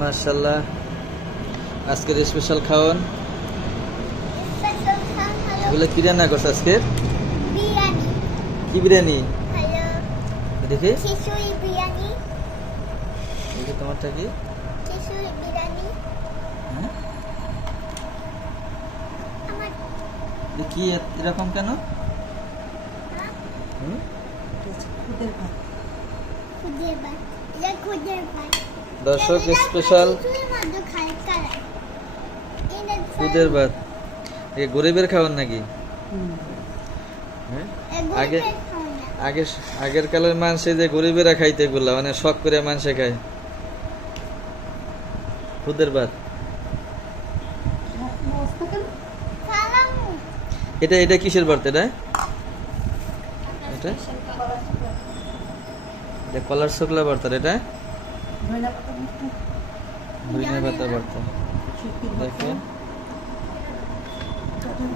মাশাআল্লাহ, আজকের স্পেশাল খাওয়ান। এগুলো কি রান্না করছে আজকে? বিরিয়ানি। কি বিরিয়ানি? হ্যালো, দেখি খিচুড়ি বিরিয়ানি। দেখি তোমারটা কি? খিচুড়ি বিরিয়ানি। হ্যাঁ, আমার কি এরকম কেন? হুম? খুদের ভাত। এটা খুদের ভাত। দর্শক, স্পেশাল খিচুড়ির মধ্যে খায় কারা? খুদের ভাত। এ গরিবের খাবার নাকি? হ্যাঁ, আগে আগের কালের মানুষে যে গরিবেরা খাইতে এগুলা, মানে শখ করে মানুষে খায় খুদের ভাত। এটা এটা কিসের ভাত? এটা এটা এটা কলার শুকলা ভর্তা। এটা ধনিয়া পাতা ভর্তা। দেখেন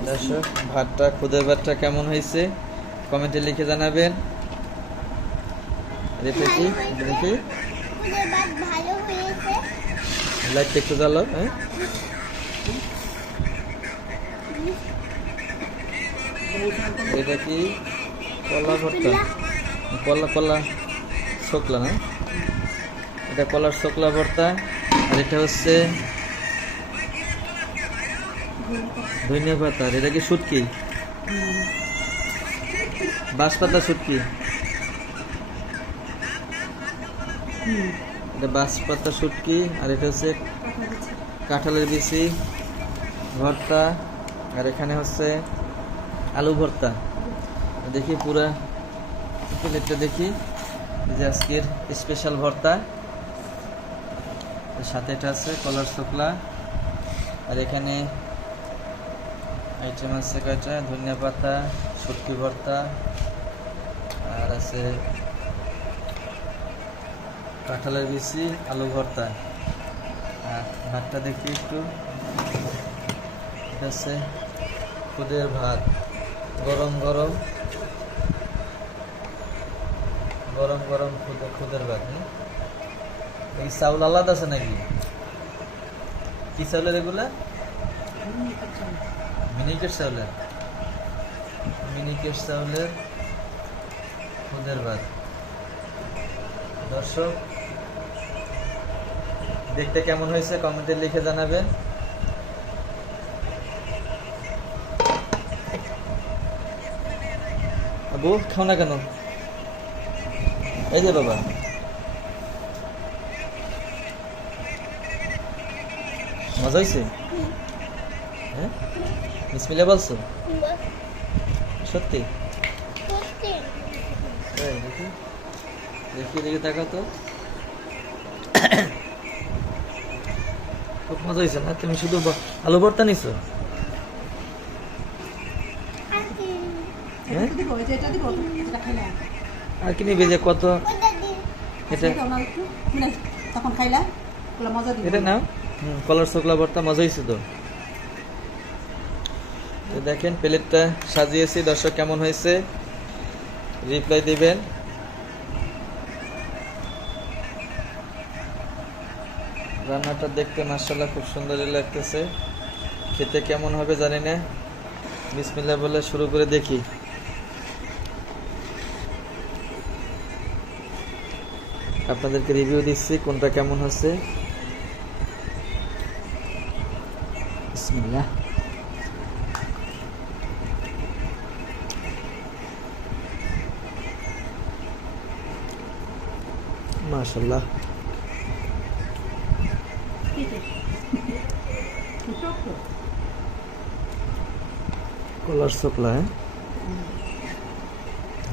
দর্শক, ভাতটা খুদের ভাতটা কেমন হয়েছে কমেন্টে লিখে জানাবেন। দেখি দেখি খুদের ভাত ভালো হয়েছে। লাইটটা একটু জ্বালো। হ্যাঁ, এটা কি কলা ভর্তা? কলা শুকলা না, এটা কলার শুকলা ভর্তা। আর এটা হচ্ছে ধনিয়া পাতা। আর এটা কি শুটকি? বাঁশপাতা শুটকি। এটা বাঁশপাতা শুটকি। আর এটা হচ্ছে কাঁঠালের বিচি ভর্তা। আর এখানে হচ্ছে আলু ভর্তা। দেখি পুরা প্লেটটা দেখি। এই যে আজকের স্পেশাল ভর্তা, এর সাথে এটা আছে কলার শুকলা। আর এখানে আইটেম আছে কয়টা? ধনিয়া পাতা, শুটকি ভর্তা, আর আছে কাঁঠালের বিচি, আলু ভর্তা। আর ভাতটা দেখি একটু। এটা আছে খুদের ভাত, গরম গরম গরম গরম খুদের ভাত। এই চাউল আলাদা আছে নাকি? কি চাউলের এগুলা? মিনিকেট চাউলের। মিনিকেট চাউলের খুদের ভাত। দর্শক, দেখতে কেমন হয়েছে কমেন্টে লিখে জানাবেন। আবু, খাও না কেন? এই যে বাবা, মজা হয়েছে? হ্যাঁ, বিসমিল্লাহ বলছো? সত্যি? তাই? দেখি দেখি দেখি, তাকাও তো। খুব মজা হয়েছে না? তুমি শুধু আলু ভর্তা নিছো? হ্যাঁ, আর কি নিবে? যে কত এটা তখন খাইলা মজা দিবে এটা নাও। কলার শুকলা ভর্তা মজা হয়েছে তো। তো দেখেন প্লেটটা সাজিয়েছি। দর্শক, কেমন হয়েছে রিপ্লাই দিবেন। রান্নাটা দেখতে মাশাআল্লাহ খুব সুন্দরই লাগতেছে। খেতে কেমন হবে জানি না। বিসমিল্লাহ বলে শুরু করে দেখি। আপনাদেরকে রিভিউ দিচ্ছি কোনটা কেমন হচ্ছে। বিসমিল্লাহ। মাশাআল্লাহ, কলার শুকলা। হ্যাঁ,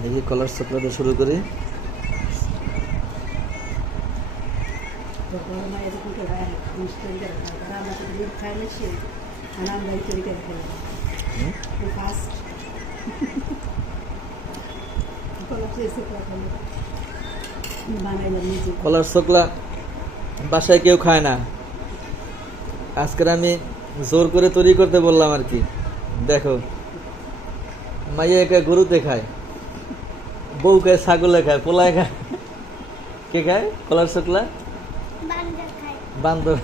দেখি কলার শুকলা দিয়ে শুরু করি। কলার শুকলা বাসায় কেউ খায় না, আজকের আমি জোর করে তৈরি করতে বললাম আর কি। দেখো, মাইয়া একা গরুতে খায়, বউ খায় ছাগলে খায়, পোলায় খায়। কে খায় কলার শুকলা? বান্ধব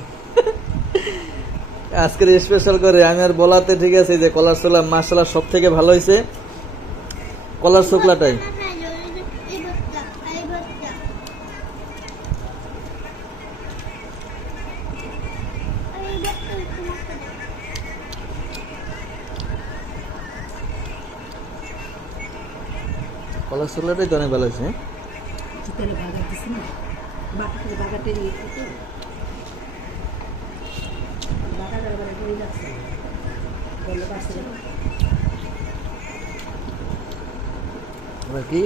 আজকের স্পেশাল করে আমি আর বলাতে ঠিক আছে যে কলার ছোলা মাশাআল্লাহ সব থেকে ভালো হয়েছে কলার শুকলাটাই। এই ভর্তা, এই ভর্তা। এই ভর্তা একটু মশলা দাও। কলার শুকলাটাই তো অনেক ভালো হয়েছে। তেলে ভাজা দিছি না বাটা থেকে বাগাতে নিয়ে একটু বাগাটা এবারে করে যাচ্ছে বললে পারছে না এবার কি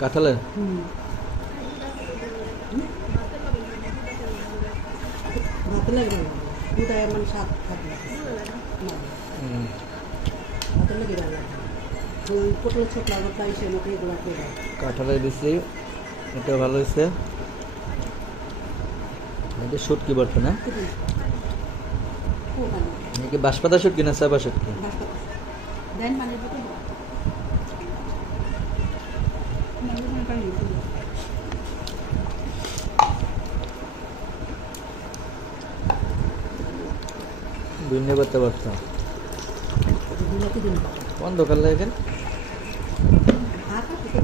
কাঁঠালের ভাতে লাগবে না দুটা মানে স্বাদ থাকবে না ভাতে লেগে ভালো লাগবে ওই পটল ছোটলা গোটা এসে মতো এগুলো করে দাও কাঁঠালের বিচি এটা ভালো হয়েছে। এটা শুটকি ভর্তা না, এটা কি বাঁশপাতা শুটকি না চাপা শুটকি? দেন পানির বোতল ধনিয়া পাতা ভর্তা বিলাতি দিন কোন দোকান লাগেন? হাতা থেকে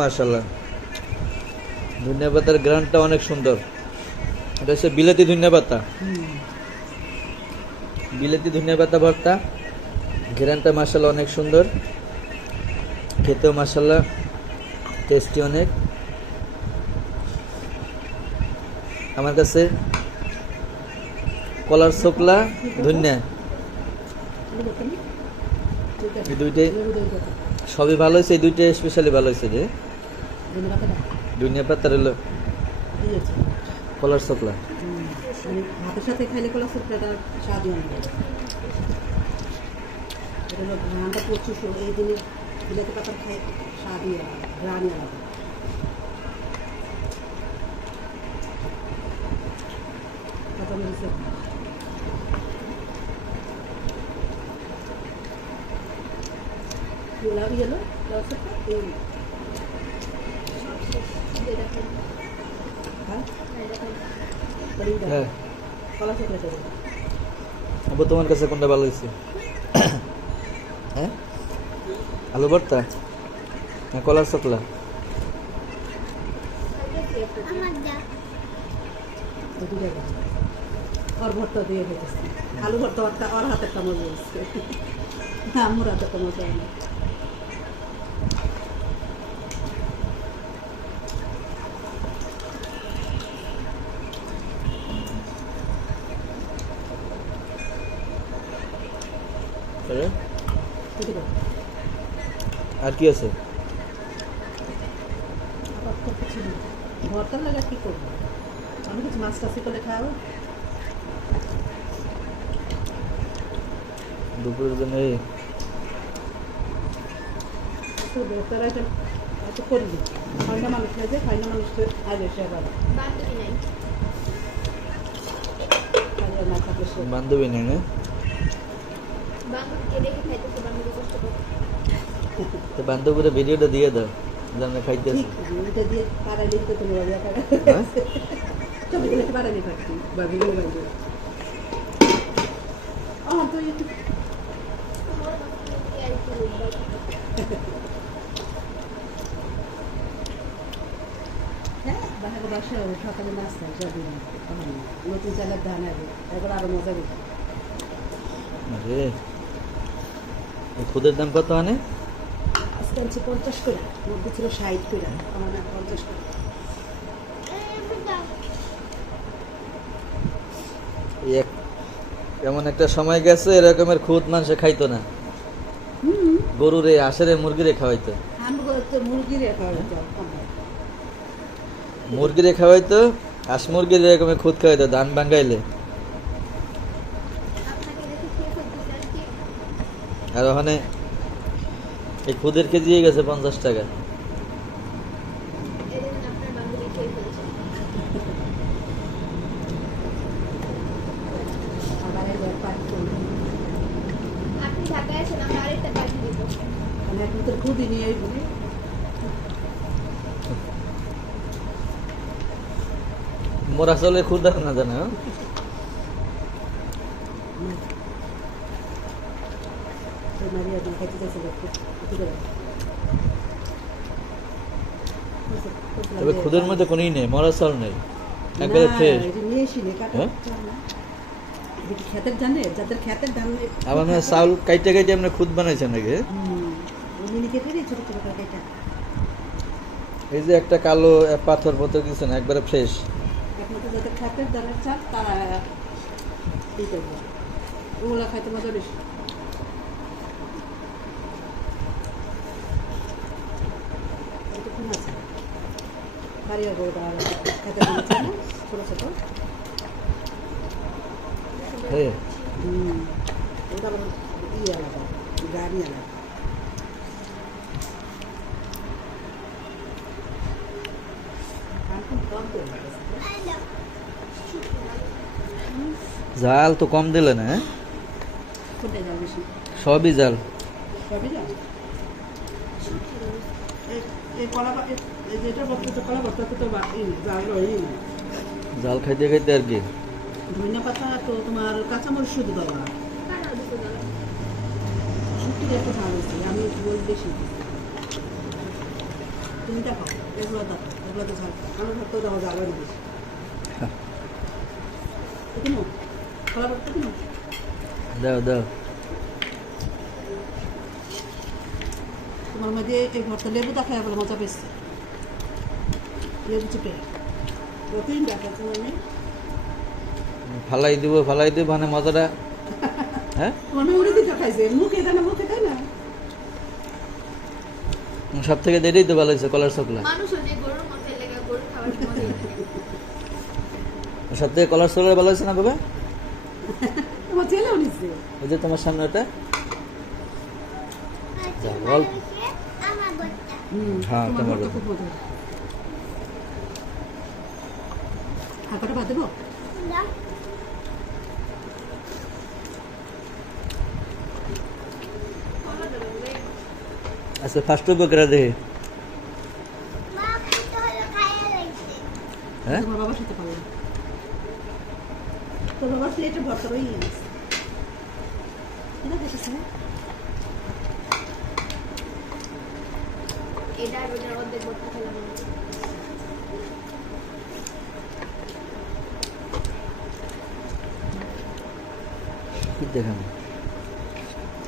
মাশাআল্লাহ ধনিয়া পাতার গ্রানটা অনেক সুন্দর। এটা হচ্ছে বিলাতি ধনিয়া পাতা, বিলাতি ধনিয়া পাতা ভর্তা। গ্রানটা মাশাআল্লাহ অনেক সুন্দর, খেতেও মাশাআল্লাহ টেস্টি অনেক। আমার কাছে কলার শুকলা ধনিয়া এই দুইটাই সবই ভালো হয়েছে, এই দুইটাই স্পেশালি ভালো হয়েছে। যে ধনিয়া পাতার হলো কলার শুকলা ভাতের সাথে খাইলে কলা শুক্তাটা স্বাদই অনেক এটা হলো ঘ্রাণটা প্রচুর এই জিনিস বিলাতি পাতার খাই স্বাদই আলাদা ঘ্রাণই আলাদা। লাউ গেল লাউ শুক্তা হ্যাঁ। কলা শুক্তা আবু তোমার কাছে কোনটা ভালো হয়েছে? হ্যাঁ আলু ভর্তা না কলার শুকলা? আমার যা ওর ভর্তা দিয়ে খেতেছি আলু ভর্তা ওরটা ওর হাতেরটা মজা হচ্ছে আমার হাতেরটা মজা হয় না। আরে, বুঝতে পারো? আর কি আছে? আপাতত কিছু নেই ভর্তার লাগে কি করবো আমি কিছু মাছ টাছি করে খাওয়াবো দুপুরের জন্য এই তো ভর্তার আইটেম এত করবি হয় না মানুষ খাইছে খাই না মানুষ আগে সে আবার বান্ধবী নাই। খাইলে না থাকলে সে বান্ধবী নেই না? বান্ধবীকে রেখে খাইতেছে, বান্ধবী কষ্ট করে। তো বান্ধবীরা ভিডিওটা দিয়ে দাও যে আমরা খাইতেছি। ঠিক এটা দিয়ে পাড়াইলেই তো তুমি বাবা পাড়া হ্যাঁ? ছবি তুলে পাড়াইলে থাকছি বা ভিডিও বাড়বে আমার তো একটু তোমার মতো কি আর কি বলবো? হ্যাঁ বাসাকে বাসায় সকালে নাস্তা যাবি নতুন চালের ধান আগে এগুলো আরো মজা বেশি আরে এই খুদের দাম কত আনে? আজকে আনছি 50 করে মধ্যে ছিল 60 করে আমার না 50 করে এই এমন একটা সময় গেছে এরকমের খুদ মানুষে খাইতো না, গরুরে হাঁসেরে মুরগিরে খাওয়াইতো, আমি তো মুরগি রেখা হতো মুরগিরে খাওয়াইতো, হাঁস মুরগির এরকমের খুদ খাওয়াইতো ধান ভাঙ্গাইলে। আপনাকে দেখে খেয়ে ফেলতেছে আর কি? আর ওখানে এই খুদের কেজি গেছে 50 টাকা। এদিন আপনার বান্ধবী খেয়ে ফেলছে। আবার এর পার্টি আপনি ঢাকায় আছেন, আমরা আরেকটা পাঠিয়ে দিব। এক লিটার খুবই নিয়ে আইব মোরা চলে খুদ না জানে হ্যাঁ? মারিয়া দিন খাইতে চাইছে তবে খুদের মধ্যে কোনই নেই মরা চাল নেই একবারে ফ্রেশ নিয়ে এসি নে কাটা হ্যাঁ? খেতের জানে যাদের খেতের ধান আবার না চাউল কাইটে কাইটে আপনি খুদ বানাইছেন নাকি মিনি কেটে রে ছোট ছোট করে কেটে এই যে একটা কালো পাথর পথর দিচ্ছেন একবারে ফ্রেশ একমাত্র যাদের খেতের ধানের চাল তারা এই করবে ওগুলা খাইতে মজা বেশি এতক্ষণ আছে বাড়িয়া গরুটা আর খেতে ধানের চাল না ছোটো ছোটো হ্যাঁ ওটা আবার ইয়ে আলাদা গাড়ি আলাদা জাল তো কম দিলে না হ্যাঁ? কোনটায় যাও বেশি সবই জাল সবই যাও এই কলা যেটা বলতে তো কলা বলতে তো জাল রই জাল খাইতে খাইতে আর কি ধনিয়া পাতা তো তোমার কাঁচামরিচ শুধু দেওয়া কাটা দিতে গেলাম শুক্তির একটা ঝাল আছে আমি বল বেশি তুমি দেখো এগুলো দেখো এগুলো তো ঝাল আমার ভাত তো দেওয়া ঝাল হয় না বেশি কিনো কলা বলতে কিনো দাও দাও তোমার মধ্যে এই ভর্তা লেবু দেখায় বলে মজা পেয়েছে লেবু চিপে প্রতিদিন দেখাচ্ছে মানে ফালাই দিব মানে মজাটা হ্যাঁ তোমার মেয়ে দিতে খাইছে মুখে দেয় না মুখে দেয় না সব থেকে দেরি তো ভালো হয়েছে কলার চকলা মানুষও যে গরুর মধ্যে লেগে গরুর খাবার মজা সব থেকে কলার চকলা ভালো হয়েছে না বাবা তোমার ছেলেও নিচ্ছে ওই যে তোমার সামনে ওটা যা, অল্প। হ্যাঁ, তোমার তোমার ভর্তা খুব মজা হাঁকাটা বাদ দেবো আচ্ছা ফার্স্ট বকরা দেখে হ্যাঁ তোমার বাবার সাথে পারলাম তোর বাবার প্লেটে ভর্তা রয়ে গেছে দেখেছে এটা আর ওটার অর্ধেক ভর্তা খেলাম কি দেখাম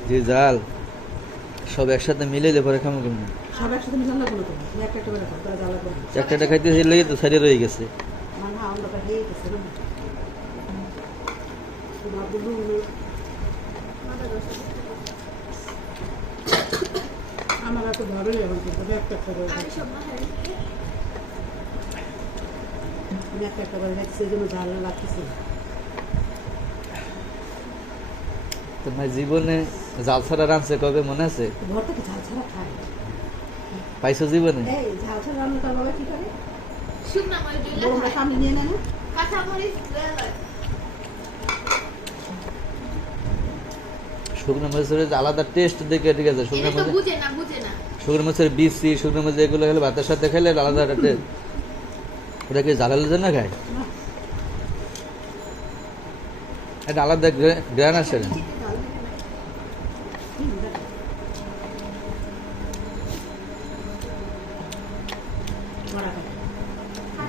যে জাল সব একসাথে মিলে পরে খামো কেমন সব একসাথে মিলান লাগবো না তো তুমি একটা একটা করে খাও তারা জ্বালা লাগবে না একটা খাইতে লেগে তো সাইডে রয়ে গেছে মানে আমরাটা হয়ে গেছে না তোমার বলু মাথা দশা আমার এত ভালো লাগে কিন্তু একটা একটা করে আমি সব মাথায় রেখে আমি একটা একটা করে খাচ্ছি সেই জন্য ঝাল লাগতেছে তোমার জীবনে জাল ছাড়া রাঁধছে কবে মনে আছে ভর্তা কি ঝাল ছাড়া খায় পাইছো জীবনে এই ঝাল ছাড়া রান্না তার বাবা কি করে শুকনা মরিচ দিলে বড়রা সামনে নিয়ে নেয় না কাঁচা মরিচ দিলে শুকনো মরিচের যে আলাদা টেস্ট দেখে ঠিক আছে শুকনো এটা তো মরিচ বুঝে না শুকনো মরিচের বিচি শুকনো মরিচ এগুলো খেলে ভাতের সাথে খেলে আলাদা একটা টেস্ট ওটা কি জ্বালালে জন্য খায় না একটা আলাদা গ্রান আসে না চিতে ঝাল থাকে না দেখ। বড়া খায়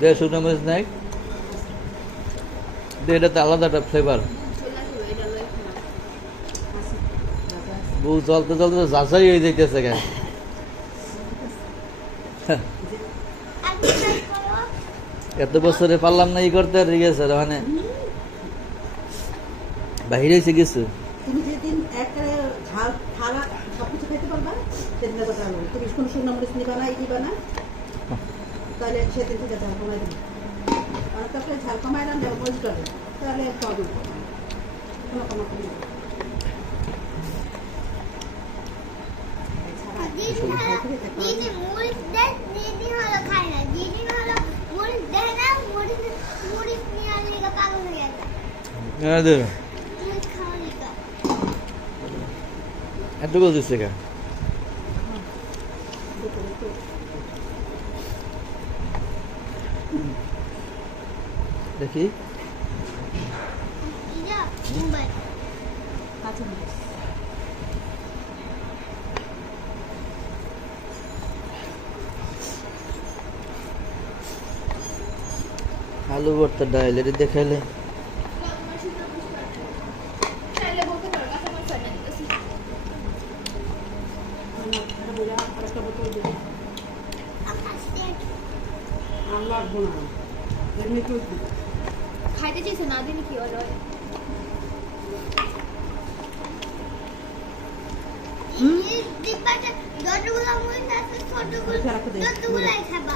যে শুকনো মরিচ নাই এটাতে আলাদা একটা ফ্লেভার চলে আসবে এটা লয়ে খেলাম আসি দাদা বউ চলতে চলতে যাচাই হয়ে যাইতেছে গায়ে এত বছরে পারলাম না ই করতে আর ঠিক আছে মানে বাহিরে এসে কিছু তুমি যেদিন একটা ঝাল খালা সব কিছু খেতে পারবা সেদিন কথা জানো তুমি কোনো শুকনো মরিচ নিবা না ই দিবা না তাহলে সেদিন থেকে ঝাল কমাই দেবে আর তারপরে ঝাল কমাই না মরিচ ডালে তাহলে প্রবলেম কোনো কমা কমি না দিদি মরিচ দেয় দিদি হলো খায় না দিদি হলো মরিচ দেয় না মরিচ নিয়ে আসলে পাগল হয়ে যায় মরিচ খাওয়া নিকা এতগুলো দিচ্ছে কা একটু দেখি ইরা মুম্বাই কাঁচা মরিচ আলু ভর্তা ডাল এটা দেখাইলে তোমার শুকনো মরিচ পারবে। চাইলে বলতে পারো কাঁচামরিচ আর না দিতেছি। এটা বলে আরেকটা বোতল দিবি আকাশ দেখি আর লাগবো না এমনি তো খাইতে চাইছে না দিলে কি হলো এই ডিব্বাটা যতগুলো মরিচ আছে ছোটগুলো যতগুলাই খাবা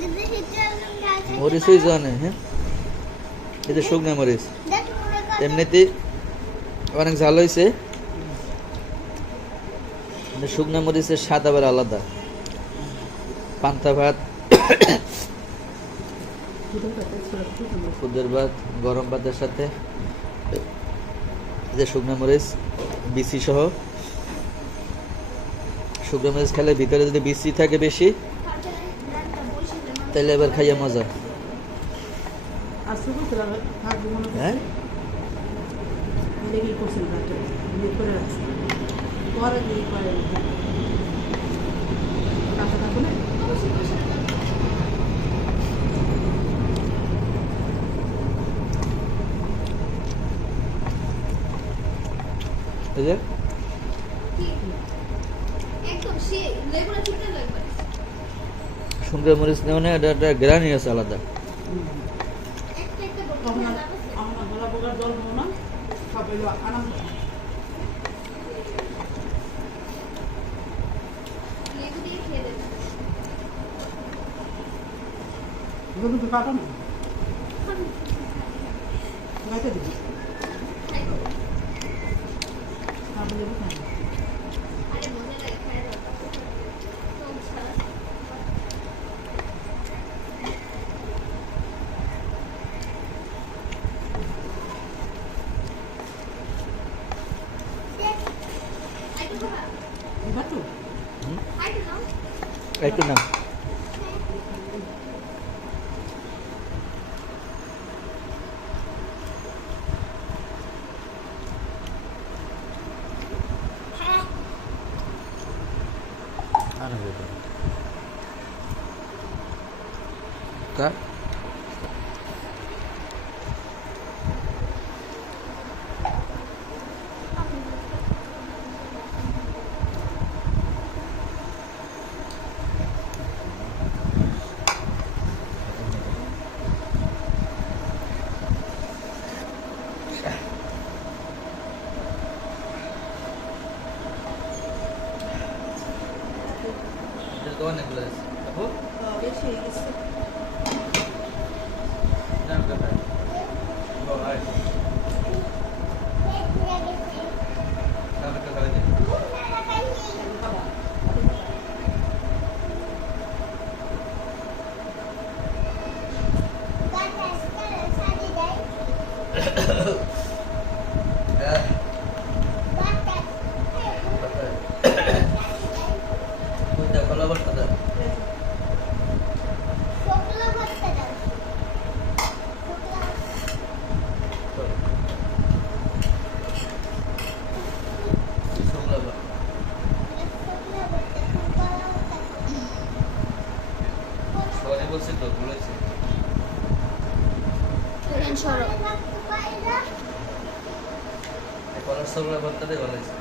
যদি হিটার আছে মরিচই জানে হ্যাঁ এটা শুকনা মরিচ দেখো এমনিতে অনেক ঝাল হয়েছে শুকনা মরিচের স্বাদ আবার আলাদা পান্তা ভাত খুদের ভাত গরম ভাতের সাথে যে শুকনা মরিচ বিচি সহ শুকনা মরিচ খেলে ভিতরে যদি বিচি থাকে বেশি তাহলে এবার খাইয়া মজা আর শুধু থাকবো মনে হ্যাঁ লেগে করছেন রাতে ইয়ে করে রাখছি পরে দিয়ে করে কাঁচা থাকবো না এই যে একদম সে লেবুটা ঠিক না লাগবে শুকনা মরিচ নেওয়া না এটা একটা গ্রানি আছে আলাদা একটা একটা তখন বলতে আমার গলা বোকার জল নেবো না সব এলো আরাম লেবু দিয়ে খেয়ে দেবে এগুলো কিন্তু কাটো না গাইতে দিবি তারপরে লেবু খাই আরে মজা লাগে খায় দাও তো ছাড়া আইটু খাবা এবার তো আইটু নাও একটু না হ্যাঁ কা এটা তো অনেকগুলো আছে আপু বেশি হয়ে গেছে না কাটা ও হাই তারপর খাবে খাবা কোনটা কলা ভর্তা দাও শুকলা ভর্তা সরি বলছি তো বলেছি দেখেন সরো কলার শুকলা ভর্তাটাই ভালো হয়েছে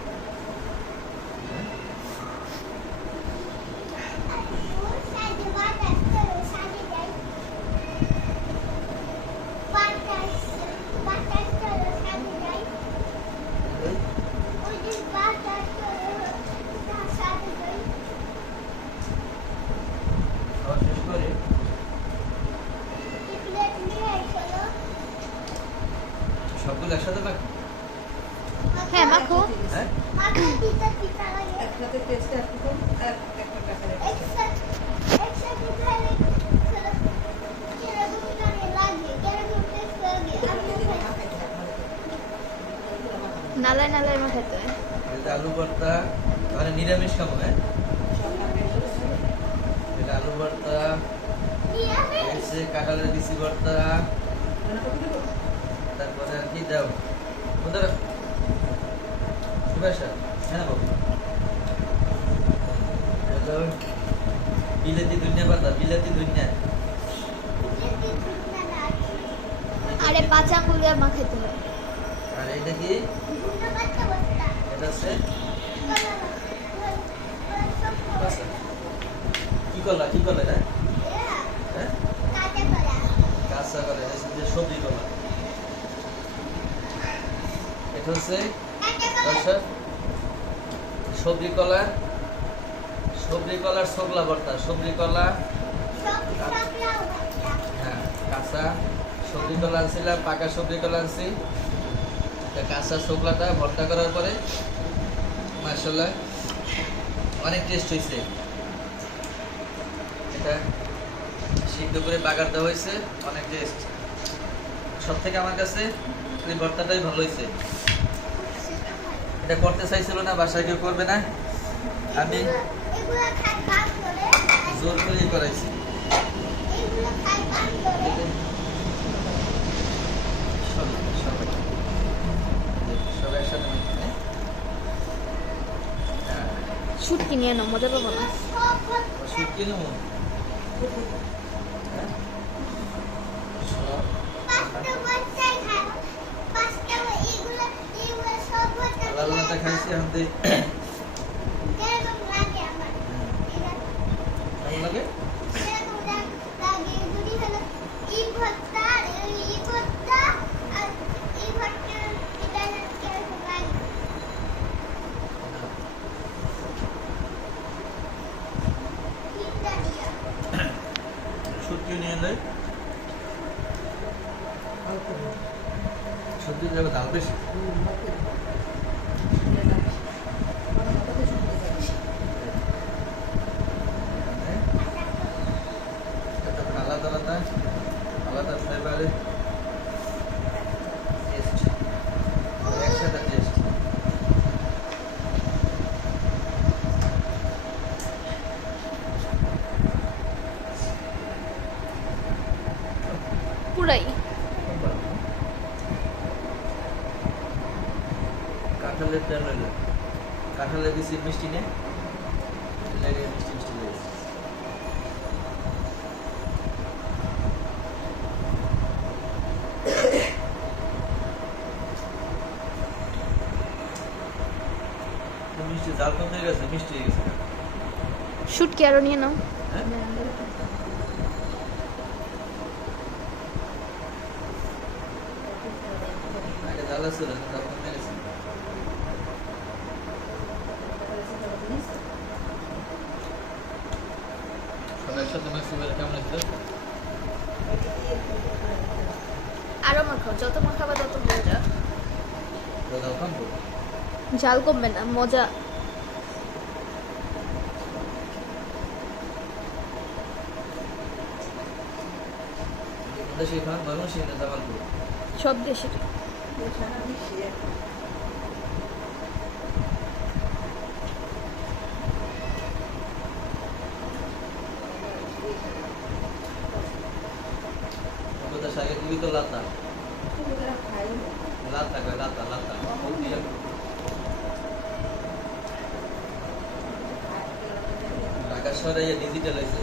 খাওয়া শেষ করে সবগুলো একসাথে রাখ হ্যাঁ মাখো হ্যাঁ একসাথে টেস্ট আসতে তো একটা টাকা নালায় নালায় মাখাতে হয় এটা আলু ভর্তা মানে নিরামিষ খাবো, হ্যাঁ? এটা আলু ভর্তা, এসে কাঁঠালের বিচি ভর্তা, তারপরে আর কি দাও ওদের শুভেচ্ছা, হ্যাঁ বাবু। বিলেতি ধনিয়া পাতা, বিলেতি ধনিয়া। আরে পাঁচ আঙ্গুল দিয়ে মা খেতে হয়। আর এটা কি? এটা হচ্ছে আচ্ছা। কি কলা, কি কলা এটা? হ্যাঁ, কাঁচা কলা, এটা হচ্ছে যে সবজি কলা। এটা হচ্ছে দর্শক সবজি কলা, সবজি কলার ছোকলা ভর্তা, সবজি কলা, হ্যাঁ কাঁচা সবজি কলা আনছিলাম, পাকা সবজি কলা আনছি। কাঁচা ছোকলাটা ভর্তা করার পরে মাশাআল্লাহ অনেক টেস্ট হয়েছে। এটা সিদ্ধ করে বাগার দেওয়া হয়েছে, অনেক টেস্ট। সব থেকে আমার কাছে এই ভর্তাটাই ভালো হয়েছে। এটা করতে চাইছিল না, বাসায় কেউ করবে না, আমি জোর করেই করাইছি। সব একসাথে হ্যাঁ? শুটকি নিয়ে নাও, মজা পাবো না। শুটকি নেবো? হ্যাঁ? সব লাল লালটা খাইছি, এখন তুই কেমন লাগে? শুটকি নিয়ে এলে সবজি যাবে দাম বেশি। আলাদা আলাদা আলাদা ফ্লেভারে টেস্ট, একসাথে টেস্ট। পুরাই কাঁঠালের তেল হইল, কাঁঠালের বেশি মিষ্টি নেই, লাগে মিষ্টি মিষ্টি লাগে। মিষ্টি জাল কম হয়ে গেছে, মিষ্টি হয়ে গেছে। শুটকি আরো নিয়ে নাও। হ্যাঁ? আগে জাল ছিল, জাল কম হয়ে গেছে। সব একসাথে মাখছি বলে কেমন লাগছে? আরো মাখাও, যত মাখাবা তত মজা। দাও খাবো। ঝাল কমবে না, মজা। দেশি খান, ময়মনসিংহ না জামালপুর? সব দেশের। আমাদের শাকে খুবই তো লাতা, লাতা কয়, লাতা লাতা। ঢাকা শহরে ডিজিটাল হয়েছে,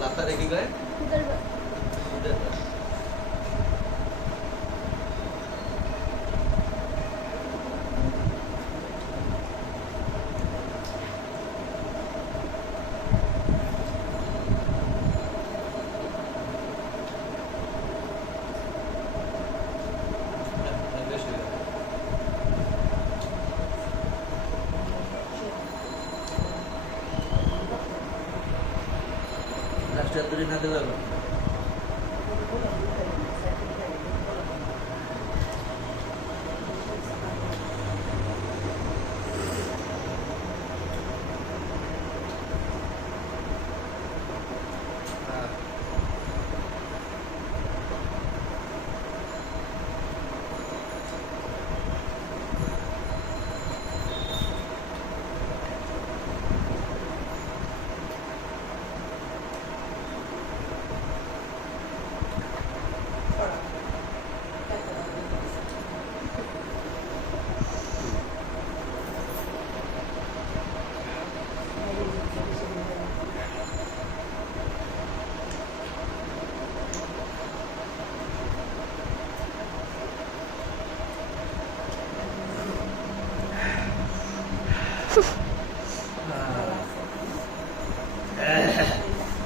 লাতা রেখে কয় উদের দাম। বেশ হয়ে গেল। লাস্টে আর দুটি না দিলে হবে।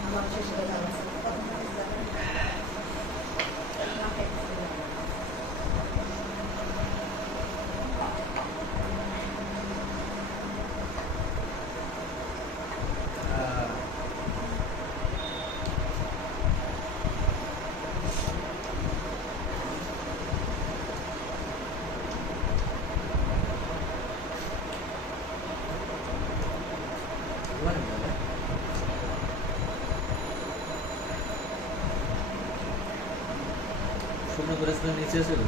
আমার শেষে ভালো আছে শুকনো করে নিচে ছিল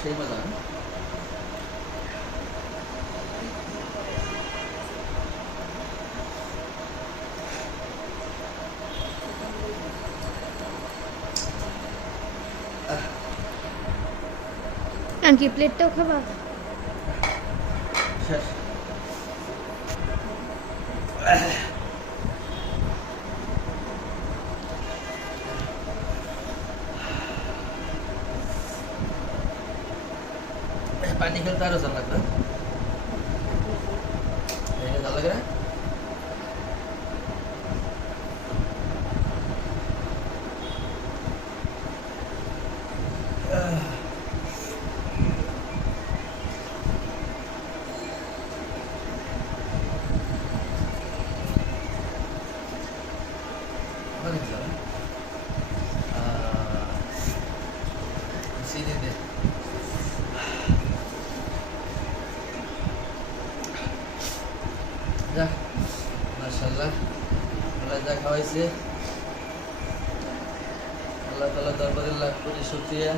সেই মজা না? আন্টি প্লেটটাও খাবা? শেষ पानी खेलता रहो चल लगता है चल लग रहा है माशाल्लाह अल्लाह जा खावाइছে আল্লাহ তাআলা দরবারে লাখ কোটি শুকরিয়া।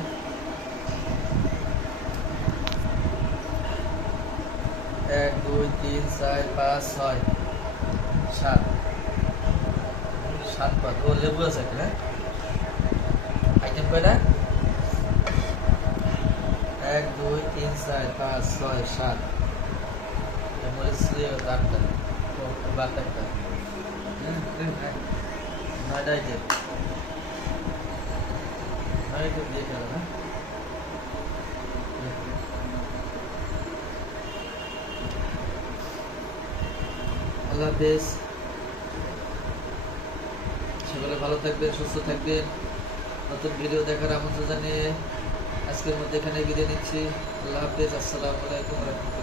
1 2 3 4 5 6 7 7 পাত ও লেবু আছে না আইটেম কয়টা 1 2 3 4 5 6 7 মরিচ দিয়ে কাটটা ও বাটাটা নয়টা আইটেম নয়টা দিয়ে খেলো না আল্লাহ হাফেজ সকলে ভালো থাকবেন সুস্থ থাকবেন নতুন ভিডিও দেখার আমন্ত্রণ জানিয়ে আজকের মধ্যে এখানে বিদায় নিচ্ছি আল্লাহ হাফেজ আসসালামু আলাইকুম ওয়া রাহমাতুল্লাহ।